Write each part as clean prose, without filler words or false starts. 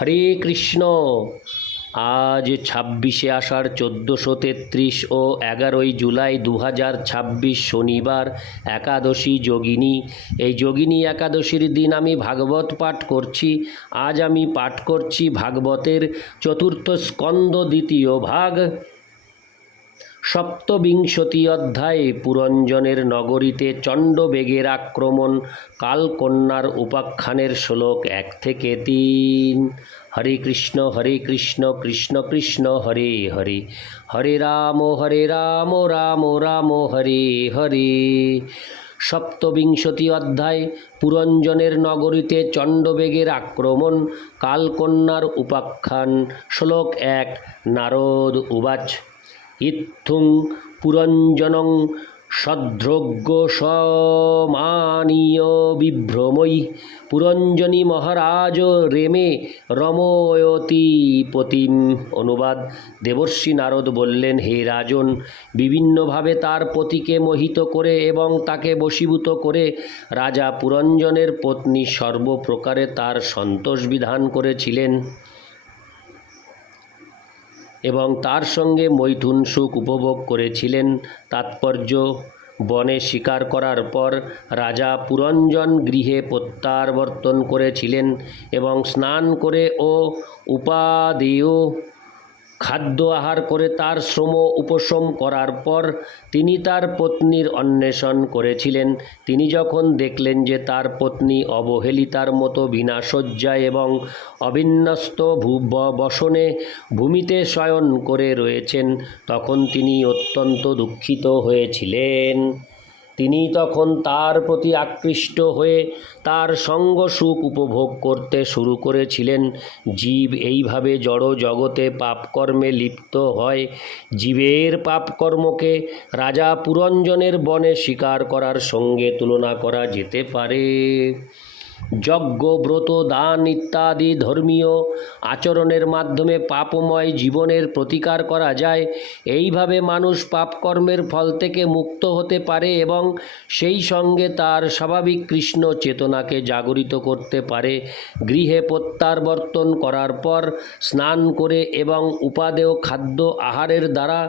হরে কৃষ্ণ। আজ 26শে আষাঢ় 1433 ও 11ই জুলাই 2026 শনিবার একাদশী যোগিনী। এই যোগিনী একাদশীর দিন আমি ভাগবত পাঠ করছি। আজ আমি পাঠ করছি ভাগবতের চতুর্থ স্কন্দ দ্বিতীয় ভাগ, সপ্তবিংশতি অধ্যায়ে পুরঞ্জনের নগরীতে চণ্ডবেগের আক্রমণ, কালকন্যার উপাখ্যানের শ্লোক 1 থেকে 3। হরে কৃষ্ণ কৃষ্ণ কৃষ্ণ হরে হরে, হরে রাম রাম রাম হরে হরে। সপ্তবিংশতি অধ্যায় পুরঞ্জনের নগরীতে চণ্ডবেগের আক্রমণ, কালকন্যার উপাখ্যান। শ্লোক 1। নারদ উবাচ ইত্থুং পুরঞ্জনং সদ্রোগ্য সমানীয় বিভ্রমৈ পুরঞ্জনী মহারাজ রেমে রময়তি পতিম। অনুবাদ: দেবর্ষি নারদ বললেন, হে রাজন, বিভিন্নভাবে তার পতিকে মোহিত করে এবং তাকে বশীভূত করে রাজা পুরঞ্জনের পত্নী সর্বপ্রকারে তার সন্তোষ বিধান করেছিলেন এবং তার সঙ্গে মৈথুন সুখ উপভোগ করেছিলেন। তাৎপর্য: বনে শিকার করার পর রাজা পুরঞ্জন গৃহে প্রত্যাবর্তন করেছিলেন এবং স্নান করে ও উপাদেয় খাদ্য আহার করে তার শ্রম উপশম করার পর তিনি তার পত্নীর অন্বেষণ করেছিলেন। তিনি যখন দেখলেন যে তার পত্নী অবহেলিতার মতো বিনাশয্যায় এবং অবিন্যস্ত বসনে ভূমিতে শয়ন করে রয়েছেন, তখন তিনি অত্যন্ত দুঃখিত হয়েছিলেন। তিনি তখন তার প্রতি আকৃষ্ট হয়ে তার সঙ্গ সুখ উপভোগ করতে শুরু করেছিলেন। জীব এইভাবে জড় জগতে পাপকর্মে লিপ্ত হয়। জীবের পাপকর্মকে রাজা পুরঞ্জনের বনে শিকার করার সঙ্গে তুলনা করা যেতে পারে। যজ্ঞ, ব্রত, দান ইত্যাদি ধর্মীয় আচরণের মাধ্যমে পাপময় জীবনের প্রতিকার করা যায়। এইভাবে মানুষ পাপকর্মের ফল থেকে মুক্ত হতে পারে এবং সেই সঙ্গে তার স্বাভাবিক কৃষ্ণ চেতনাকে জাগরিত করতে পারে। গৃহে প্রত্যাবর্তন করার পর স্নান করে এবং উপাদেয় খাদ্য আহারের দ্বারা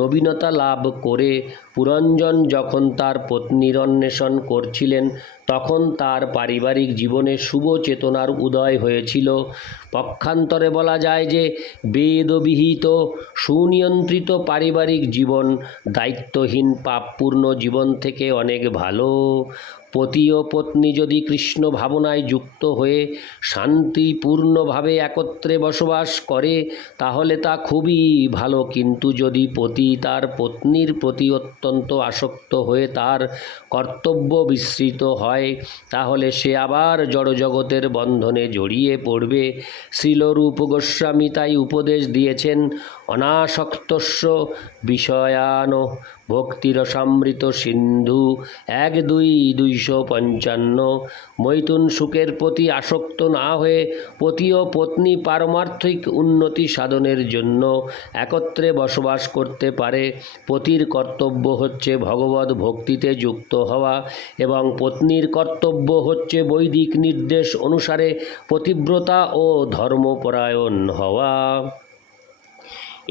নবীনতা লাভ করে পুরঞ্জন যখন তার পত্নীর অন্বেষণ করছিলেন, তখন তার পারিবারিক জীবনে শুভ চেতনার উদয় হয়েছিল। পক্ষান্তরে বলা যায় যে বেদবিহিত সুনিয়ন্ত্রিত পারিবারিক জীবন দায়িত্বহীন পাপপূর্ণ জীবন থেকে অনেক ভালো। পতি ও পত্নী যদি কৃষ্ণ ভাবনায় যুক্ত হয়ে শান্তিপূর্ণভাবে একত্রে বসবাস করে তাহলে তা খুবই ভালো, কিন্তু যদি পতি তার পত্নীর প্রতি অত্যন্ত আসক্ত হয়ে তার কর্তব্য বিস্মৃত হয় তাহলে সে আবার জড়জগতের বন্ধনে জড়িয়ে পড়বে। শ্রীলরূপ গোস্বামী তাই উপদেশ দিয়েছেন, অনাসক্তস্য বিষয়ান ভক্তিরসামৃত সিন্ধু 1-2-255। মৈথুন সুখের প্রতি আসক্ত না হয়ে পতি ও পত্নী পারমার্থিক উন্নতি সাধনের জন্য একত্রে বসবাস করতে পারে। পতির কর্তব্য হচ্ছে ভগবত ভক্তিতে যুক্ত হওয়া এবং পত্নীর কর্তব্য হচ্ছে বৈদিক নির্দেশ অনুসারে পতিব্রতা ও ধর্মপরায়ণ হওয়া।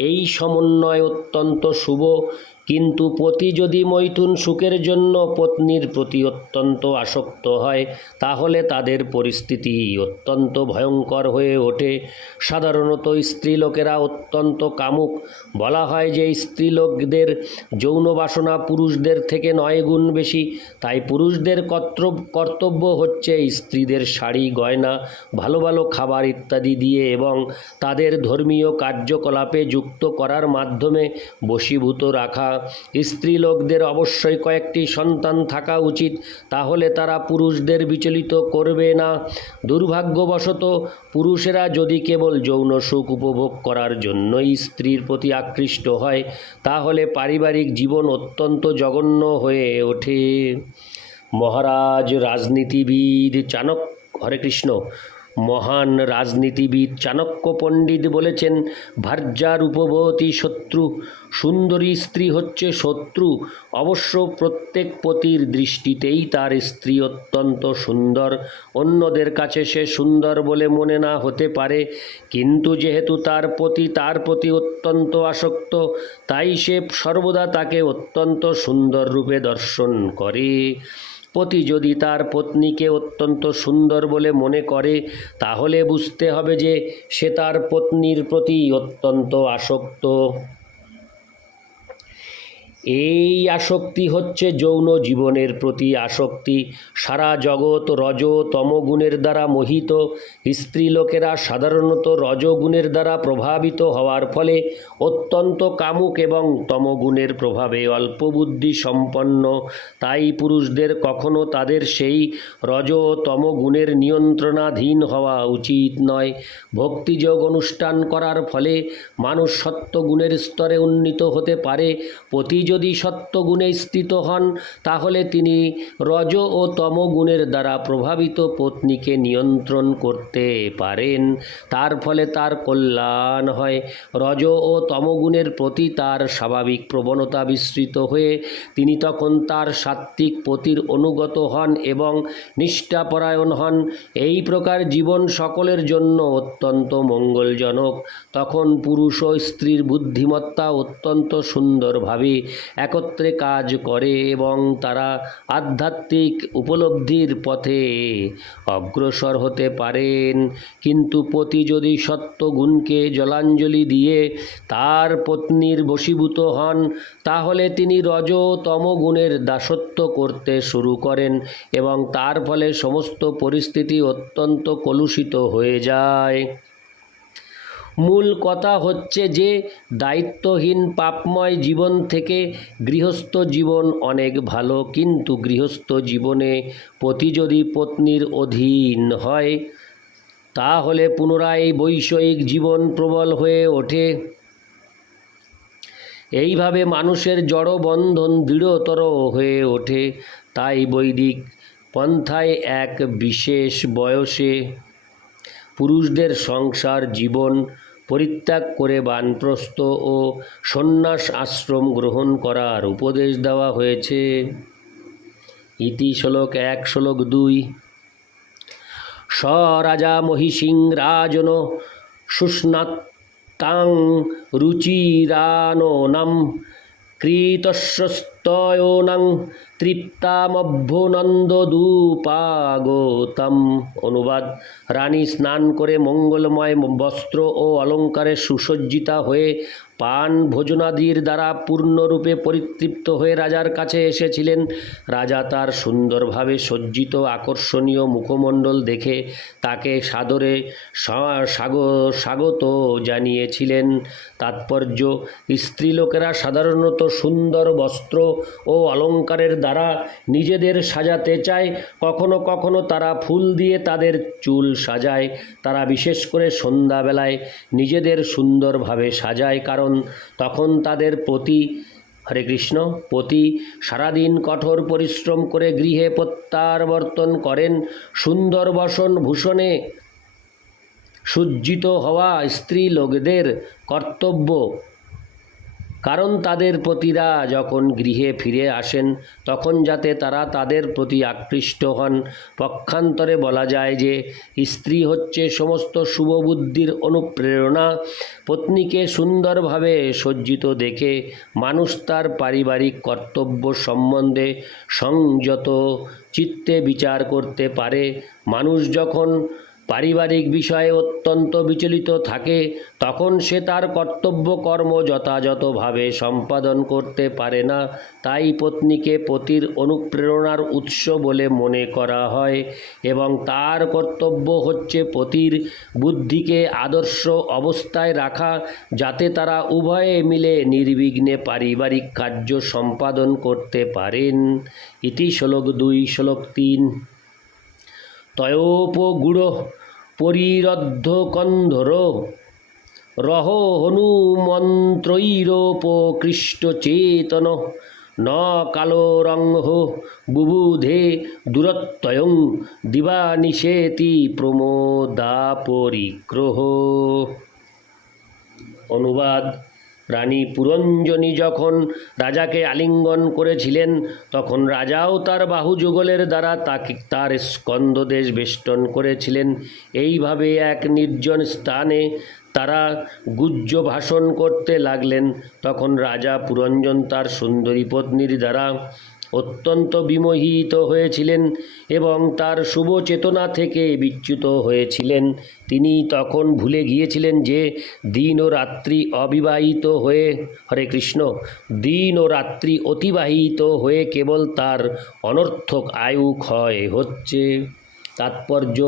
এই সমন্বয় অত্যন্ত শুভ, কিন্তু পতি যদি মৈথুন সুখের জন্য পত্নীর প্রতি অত্যন্ত আসক্ত হয় তাহলে তাদের পরিস্থিতি অত্যন্ত ভয়ঙ্কর হয়ে ওঠে। সাধারণত স্ত্রীলোকেরা অত্যন্ত কামুক। বলা হয় যে স্ত্রীলোকদের যৌন বাসনা পুরুষদের থেকে 9 গুণ বেশি। তাই পুরুষদের কর্তব্য হচ্ছে স্ত্রীদের শাড়ি, গয়না, ভালো ভালো খাবার ইত্যাদি দিয়ে এবং তাদের ধর্মীয় কার্যকলাপে যুক্ত করার মাধ্যমে বশীভূত রাখা। স্ত্রীলোকদের অবশ্যই কয়েকটি সন্তান থাকা উচিত, তাহলে তারা পুরুষদের বিচলিত করবে না। দুর্ভাগ্যবশত পুরুষেরা যদি কেবল যৌন সুখ উপভোগ করার জন্যই স্ত্রীর প্রতি আকৃষ্ট হয় তাহলে পারিবারিক জীবন অত্যন্ত জঘন্য হয়ে ওঠে। মহারাজ রাজনীতিবিদ চাণক্য হরে কৃষ্ণ মহান রাজনীতিবিদ চাণক্য পণ্ডিত বলেছেন, ভার্যার উপভবতি শত্রু, সুন্দরী স্ত্রী হচ্ছে শত্রু। অবশ্য প্রত্যেক পতির দৃষ্টিতেই তার স্ত্রী অত্যন্ত সুন্দর। অন্যদের কাছে সে সুন্দর বলে মনে না হতে পারে, কিন্তু যেহেতু তার পতি তার প্রতি অত্যন্ত আসক্ত, তাই সে সর্বদা তাকে অত্যন্ত সুন্দর রূপে দর্শন করে। পতি যদি তার পত্নীকে অত্যন্ত সুন্দর বলে মনে করে, তাহলে বুঝতে হবে যে সে তার পত্নীর প্রতি অত্যন্ত আসক্ত। এই আসক্তি হচ্ছে যৌন জীবনের প্রতি আসক্তি। সারা জগৎ রজ তমগুণের দ্বারা মোহিত। স্ত্রীলোকেরা সাধারণত রজগুণের দ্বারা প্রভাবিত হওয়ার ফলে অত্যন্ত কামুক এবং তমগুণের প্রভাবে অল্প বুদ্ধি সম্পন্ন। তাই পুরুষদের কখনো তাদের সেই রজ ও তমগুণের নিয়ন্ত্রণাধীন হওয়া উচিত নয়। ভক্তিযোগ অনুষ্ঠান করার ফলে মানুষ সত্ত্বগুণের স্তরে উন্নীত হতে পারে। পতি যদি সত্ত্বগুণে স্থিত হন, তাহলে তিনি রজ ও তমগুণের দ্বারা প্রভাবিত পত্নীকে নিয়ন্ত্রণ করতে পারেন। তার ফলে তার কল্যাণ হয়। রজ ও তমগুণের প্রতি তার স্বাভাবিক প্রবণতা বিস্তৃত হয়ে তিনি তখন তার সাত্ত্বিক পতির অনুগত হন এবং নিষ্ঠাপরায়ণ হন। এই প্রকার জীবন সকলের জন্য অত্যন্ত মঙ্গলজনক। তখন পুরুষ ও স্ত্রীর বুদ্ধিমত্তা অত্যন্ত সুন্দরভাবে একত্রে কাজ করে এবং তারা আধ্যাত্মিক উপলব্ধির পথে অগ্রসর হতে পারেন। কিন্তু পতি যদি সত্ত্বগুণকে জলাঞ্জলি দিয়ে তার পত্নীর বশীভূত হন, তাহলে তিনি রজ তমগুণের দাসত্ব করতে শুরু করেন এবং তার ফলে সমস্ত পরিস্থিতি অত্যন্ত কলুষিত হয়ে যায়। মূল কথা হচ্ছে যে দায়িত্বহীন পাপময় জীবন থেকে গৃহস্থ জীবন অনেক ভালো। কিন্তু গৃহস্থ জীবনে পতি যদি পত্নীর অধীন হয়, তাহলে পুনরায় বৈষয়িক জীবন প্রবল হয়ে ওঠে। এইভাবে মানুষের জড় বন্ধন দৃঢ়তর হয়ে ওঠে। তাই বৈদিক পন্থায় এক বিশেষ বয়সে পুরুষদের সংসার জীবন পরিত্যাগ করে বানপ্রস্থ ও সন্ন্যাস আশ্রম গ্রহণ করার উপদেশ দেওয়া হয়েছে। ইতি শ্লোক 1 শ্লোক 2। স রাজা মহিষিং রাজন শুষ্ণাত্তাং রুচিরাননাম কৃতস্বস্তয়োনাং তৃপ্তামভ্যুনন্দদুপাগতম। অনুবাদ: রানী স্নান করে মঙ্গলময় বস্ত্র ও অলঙ্কারে সুসজ্জিতা হয়ে পান ভোজনাদির দ্বারা পূর্ণরূপে পরিতৃপ্ত হয়ে রাজার কাছে এসেছিলেন। রাজা তার সুন্দরভাবে সজ্জিত আকর্ষণীয় মুখমণ্ডল দেখে তাকে সাদরে স্বাগত জানিয়েছিলেন। তাৎপর্য: স্ত্রীলোকেরা সাধারণত সুন্দর বস্ত্র ও অলঙ্কারের দ্বারা নিজেদের সাজাতে চায়। কখনো কখনো তারা ফুল দিয়ে তাদের চুল সাজায়। তারা বিশেষ করে সন্ধ্যাবেলায় নিজেদের সুন্দরভাবে সাজায়, কারণ তখন তাদের পতি সারাদিন কঠোর পরিশ্রম করে গৃহে প্রত্যাবর্তন করেন। সুন্দর বসন ভূষণে সজ্জিত হওয়া স্ত্রী লোকদের কর্তব্য, কারণ তাদের পতিরা যখন গৃহে ফিরে আসেন তখন যাতে তারা তাদের প্রতি আকৃষ্ট হন। পক্ষান্তরে বলা যায় যে স্ত্রী হচ্ছে সমস্ত শুভবুদ্ধির অনুপ্রেরণা। পত্নীকে সুন্দরভাবে সজ্জিত দেখে মানুষ তার পারিবারিক কর্তব্য সম্বন্ধে সংযত চিত্তে বিচার করতে পারে। মানুষ যখন পারিবারিক বিষয়ে অত্যন্ত বিচলিত থাকে, তখন সে তার কর্তব্য কর্ম যথাযথভাবে সম্পাদন করতে পারে না। তাই পত্নীকে পতির অনুপ্রেরণার উৎস বলে মনে করা হয় এবং তার কর্তব্য হচ্ছে পতির বুদ্ধিকে আদর্শ অবস্থায় রাখা, যাতে তারা উভয়ে মিলে নির্বিঘ্নে পারিবারিক কার্য সম্পাদন করতে পারেন। ইতি শ্লোক 2 শ্লোক 3। তয়োপগুঢ় পরিরদ্ধকন্ধর রহ হনুমন্ত্রৈরোপকৃষ্ট চেতন ন কালো রঙ্হ বুবুধে দূরত্বয়ং দিবানিশেতি প্রমোদাপরিগ্রহ। অনুবাদ: রানী পুরঞ্জনী যখন রাজাকে আলিঙ্গন করেছিলেন তখন রাজাও তার বাহুযুগলের দ্বারা তার স্কন্ধদেশ বেষ্টন করেছিলেন। এইভাবে এক নির্জন স্থানে তারা গুহ্য ভাষণ করতে লাগলেন। তখন রাজা পুরঞ্জন তার সুন্দরী পত্নীর দ্বারা অত্যন্ত বিমোহিত হয়েছিলেন এবং তার শুভ চেতনা থেকে বিচ্যুত হয়েছিলেন। তিনি তখন ভুলে গিয়েছিলেন যে দিন ও রাত্রি অবিবাহিত হয়ে দিন ও রাত্রি অতিবাহিত হয়ে কেবল তার অনর্থক আয়ু ক্ষয় হচ্ছে। তাৎপর্য: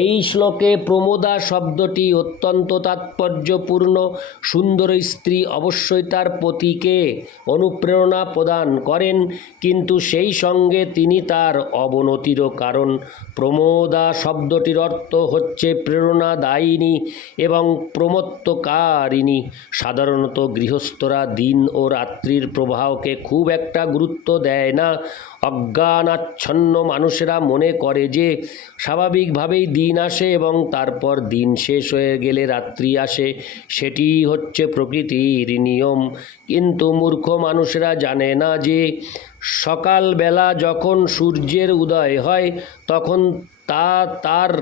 এই শ্লোকে প্রমোদা শব্দটি অত্যন্ত তাৎপর্যপূর্ণ। সুন্দর স্ত্রী অবশ্যই তার পতিকে অনুপ্রেরণা প্রদান করেন, কিন্তু সেই সঙ্গে তিনি তার অবনতিরও কারণ। প্রমোদা শব্দটির অর্থ হচ্ছে প্রেরণাদায়িনী এবং প্রমত্তকারিণী। সাধারণত গৃহস্থরা দিন ও রাত্রির প্রবাহকে খুব একটা গুরুত্ব দেয় না। অজ্ঞানাচ্ছন্ন মানুষেরা মনে করে যে স্বাভাবিকভাবেই দিন আসে এবং তারপর দিন শেষ হয়ে গেলে রাত্রি আসে, সেটিই হচ্ছে প্রকৃতির নিয়ম। কিন্তু মূর্খ মানুষেরা জানে না যে সকালবেলা যখন সূর্যের উদয় হয় তখন তা তার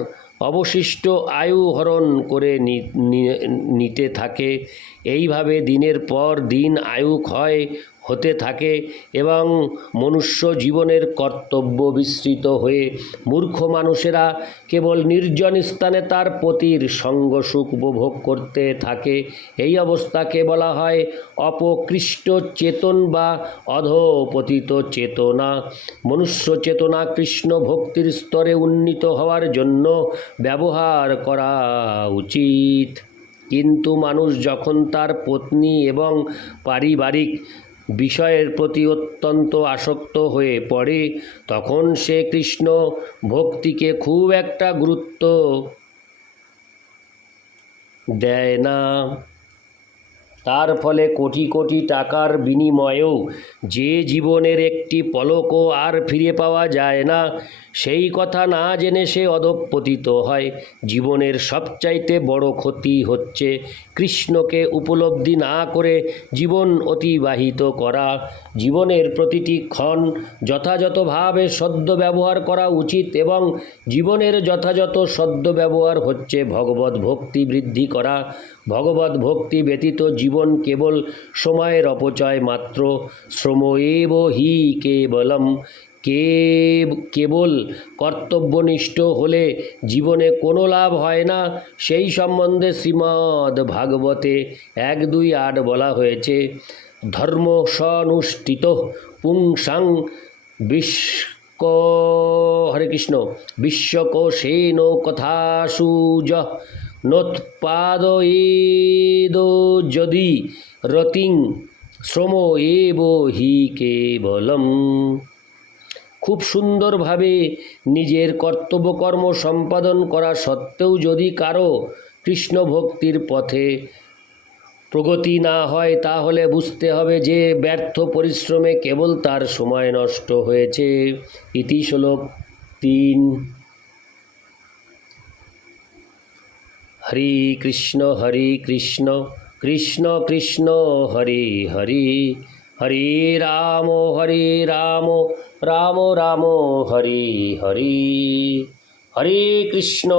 অবশিষ্ট আয়ু হরণ করে নিতে থাকে। এইভাবে দিনের পর দিন আয়ু ক্ষয় হতে থাকে এবং মনুষ্য জীবনের কর্তব্য বিস্মৃত হয়ে মূর্খ মানুষেরা কেবল নির্জন স্থানে তার পতির সঙ্গ সুখ উপভোগ করতে থাকে। এই অবস্থাকে বলা হয় অপকৃষ্ট চেতন বা অধঃপতিত চেতনা। মনুষ্য চেতনা কৃষ্ণ ভক্তির স্তরে উন্নীত হওয়ার জন্য ব্যবহার করা উচিত। কিন্তু মানুষ যখন তার পত্নী এবং পারিবারিক বিষয়ের প্রতি অত্যন্ত আসক্ত হয়ে পড়ে তখন সে কৃষ্ণ ভক্তিকে খুব একটা গুরুত্ব দেয় না। তার ফলে কোটি কোটি টাকার বিনিময়েও যে জীবনের একটি পলকও আর ফিরে পাওয়া যায় না, সেই কথা না জেনে সে অধঃপতিত হয়। জীবনের সবচাইতে বড় ক্ষতি হচ্ছে কৃষ্ণকে উপলব্ধি না করে জীবন অতিবাহিত করা। জীবনের প্রতিটি ক্ষণ যথাযথভাবে সদ্ব্যবহার করা উচিত এবং জীবনের যথাযথ সদ্ব্যবহার হচ্ছে ভগবত ভক্তি বৃদ্ধি করা। ভগবত ভক্তি ব্যতীত জীবন কেবল সময়ের অপচয় মাত্র। শ্রম এব হি কেবলম। কেবল কর্তব্যনিষ্ঠ হলে জীবনে কোনো লাভ হয় না। সেই সম্বন্ধে শ্রীমদ্ ভাগবতে 1:2-8 বলা হয়েছে, ধর্ম সনুষ্ঠিত পুংসাং বিশ্বকোশেন কথাসুজ নোৎপাদয়েদো যদি রতিং শ্রম এব হি কেবলম। খুব সুন্দরভাবে নিজের কর্তব্যকর্ম সম্পাদন করা সত্ত্বেও যদি কারো কৃষ্ণ ভক্তির পথে প্রগতি না হয় তাহলে বুঝতে হবে যে ব্যর্থ পরিশ্রমে কেবল তার সময় নষ্ট হয়েছে। ইতি শ্লোক 3। হরে কৃষ্ণ কৃষ্ণ কৃষ্ণ হরে হরে, হরে রাম রাম রাম হরে হরে। হরে কৃষ্ণ।